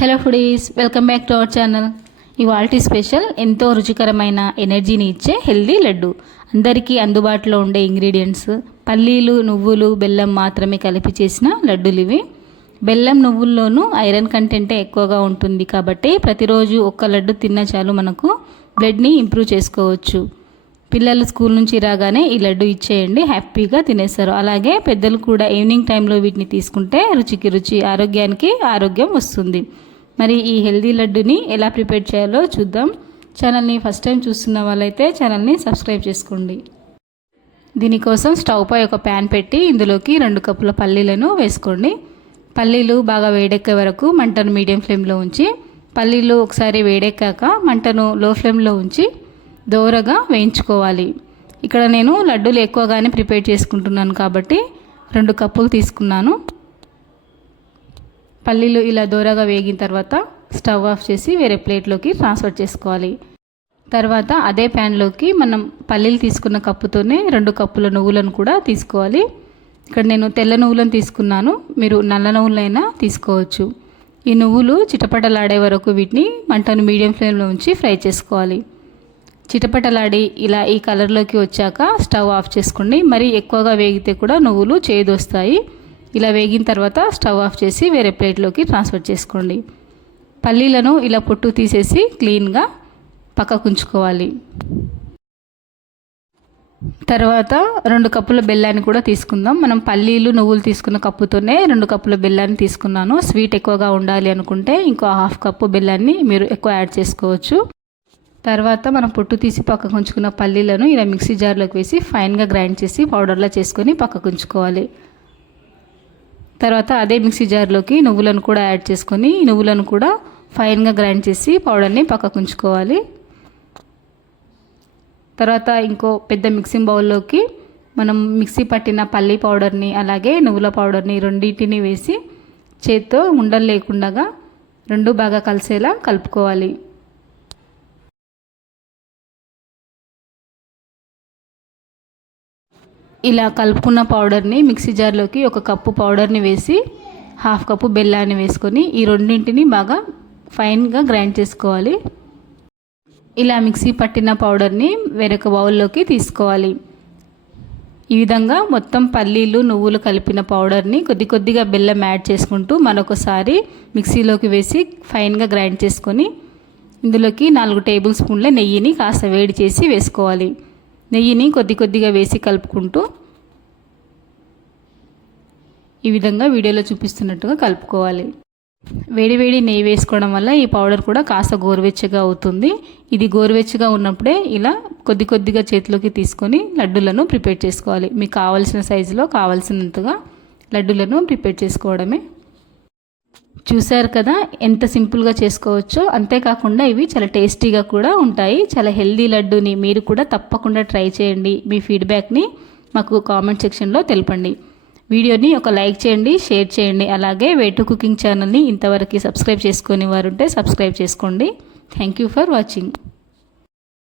Hello foodies, welcome back to our channel. ఇవాల్టి special ఎంతో రుచికరమైన ఎనర్జీని ఇచ్చే హెల్దీ లడ్డు. అందరికీ అందుబాటులో ఉండే ఇంగ్రీడియంట్స్ పల్లీలు, నువ్వులు, బెల్లం మాత్రమే కలిపి చేసిన లడ్డూలు ఇవి. బెల్లం, నువ్వుల్లోనూ ఐరన్ కంటెంటే ఎక్కువగా ఉంటుంది కాబట్టి ప్రతిరోజు ఒక్క లడ్డు తిన్నా చాలు మనకు బ్లడ్ని ఇంప్రూవ్ చేసుకోవచ్చు. పిల్లలు స్కూల్ నుంచి రాగానే ఈ లడ్డు ఇచ్చేయండి, హ్యాపీగా తినేస్తారు. అలాగే పెద్దలు కూడా ఈవినింగ్ టైంలో వీటిని తీసుకుంటే రుచికి రుచి, ఆరోగ్యానికి ఆరోగ్యం వస్తుంది. మరి ఈ హెల్దీ లడ్డుని ఎలా ప్రిపేర్ చేయాలో చూద్దాం. ఛానల్ని ఫస్ట్ టైం చూస్తున్న వాళ్ళైతే ఛానల్ని సబ్స్క్రైబ్ చేసుకోండి. దీనికోసం స్టవ్ పై ఒక ప్యాన్ పెట్టి ఇందులోకి 2 కప్పుల పల్లీలను వేసుకోండి. పల్లీలు బాగా వేడెక్కే వరకు మంటను మీడియం ఫ్లేమ్లో ఉంచి, పల్లీలు ఒకసారి వేడెక్కాక మంటను లో ఫ్లేమ్లో ఉంచి దోరగా వేయించుకోవాలి. ఇక్కడ నేను లడ్డూలు ఎక్కువగానే ప్రిపేర్ చేసుకుంటున్నాను కాబట్టి 2 కప్పులు తీసుకున్నాను. పల్లీలు ఇలా దోరగా వేగిన తర్వాత స్టవ్ ఆఫ్ చేసి వేరే ప్లేట్లోకి ట్రాన్స్ఫర్ చేసుకోవాలి. తర్వాత అదే ప్యాన్లోకి మనం పల్లీలు తీసుకున్న కప్పుతోనే 2 కప్పుల నువ్వులను కూడా తీసుకోవాలి. ఇక్కడ నేను తెల్ల నువ్వులను తీసుకున్నాను, మీరు నల్ల నువ్వులైనా తీసుకోవచ్చు. ఈ నువ్వులు చిటపటలాడే వరకు వీటిని మంటను మీడియం ఫ్లేమ్లో ఉంచి ఫ్రై చేసుకోవాలి. చిటపటలాడి ఇలా ఈ కలర్లోకి వచ్చాక స్టవ్ ఆఫ్ చేసుకోండి. మరి ఎక్కువగా వేగితే కూడా నువ్వులు చేదొస్తాయి. ఇలా వేగిన తర్వాత స్టవ్ ఆఫ్ చేసి వేరే ప్లేట్లోకి ట్రాన్స్ఫర్ చేసుకోండి. పల్లీలను ఇలా పొట్టు తీసేసి క్లీన్గా పక్కకు ఉంచుకోవాలి. తర్వాత 2 కప్పుల బెల్లాన్ని కూడా తీసుకుందాం. మనం పల్లీలు, నువ్వులు తీసుకున్న కప్పుతోనే 2 కప్పుల బెల్లాన్ని తీసుకున్నాను. స్వీట్ ఎక్కువగా ఉండాలి అనుకుంటే ఇంకో 1/2 కప్పు బెల్లాన్ని మీరు ఎక్కువ యాడ్ చేసుకోవచ్చు. తర్వాత మనం పొట్టు తీసి పక్కకు ఉంచుకున్న పల్లీలను ఇలా మిక్సీ జార్లోకి వేసి ఫైన్గా గ్రైండ్ చేసి పౌడర్లా చేసుకొని పక్కకు ఉంచుకోవాలి. తర్వాత అదే మిక్సీ జార్లోకి నువ్వులను కూడా యాడ్ చేసుకొని నువ్వులను కూడా ఫైన్గా గ్రైండ్ చేసి పౌడర్ని పక్కకు ఉంచుకోవాలి. తర్వాత ఇంకో పెద్ద మిక్సింగ్ బౌల్లోకి మనం మిక్సీ పట్టిన పల్లీ పౌడర్ని అలాగే నువ్వుల పౌడర్ని రెండింటిని వేసి చేత్తో ఉండలు లేకుండా 2 బాగా కలిసేలా కలుపుకోవాలి. ఇలా కలుపుకున్న పౌడర్ని మిక్సీ జార్లోకి 1 కప్పు పౌడర్ని వేసి 1/2 కప్పు బెల్లాన్ని వేసుకొని ఈ రెండింటిని బాగా ఫైన్గా గ్రైండ్ చేసుకోవాలి. ఇలా మిక్సీ పట్టిన పౌడర్ని వేరొక బౌల్లోకి తీసుకోవాలి. ఈ విధంగా మొత్తం పల్లీలు, నువ్వులు కలిపిన పౌడర్ని కొద్దిగా బెల్లం యాడ్ చేసుకుంటూ మరొకసారి మిక్సీలోకి వేసి ఫైన్గా గ్రైండ్ చేసుకొని ఇందులోకి 4 టేబుల్ స్పూన్ల నెయ్యిని కాస్త వేడి చేసి వేసుకోవాలి. నెయ్యిని కొద్దిగా వేసి కలుపుకుంటూ ఈ విధంగా వీడియోలో చూపిస్తున్నట్టుగా కలుపుకోవాలి. వేడి నెయ్యి వేసుకోవడం వల్ల ఈ పౌడర్ కూడా కాస్త గోరువెచ్చగా అవుతుంది. ఇది గోరువెచ్చగా ఉన్నప్పుడే ఇలా కొద్దిగా చేతిలోకి తీసుకొని లడ్డూలను ప్రిపేర్ చేసుకోవాలి. మీకు కావాల్సిన సైజులో కావాల్సినంతగా లడ్డూలను ప్రిపేర్ చేసుకోవడమే. చూసారు కదా ఎంత సింపుల్గా చేసుకోవచ్చో. అంతేకాకుండా ఇవి చాలా టేస్టీగా కూడా ఉంటాయి. చాలా హెల్దీ లడ్డూని మీరు కూడా తప్పకుండా ట్రై చేయండి. మీ ఫీడ్బ్యాక్ని మాకు కామెంట్ సెక్షన్లో తెలపండి. వీడియోని ఒక లైక్ చేయండి, షేర్ చేయండి. అలాగే వే టు కుకింగ్ ఛానల్ని ఇంతవరకు సబ్స్క్రైబ్ చేసుకొని వారుంటే సబ్స్క్రైబ్ చేసుకోండి. Thank you for watching.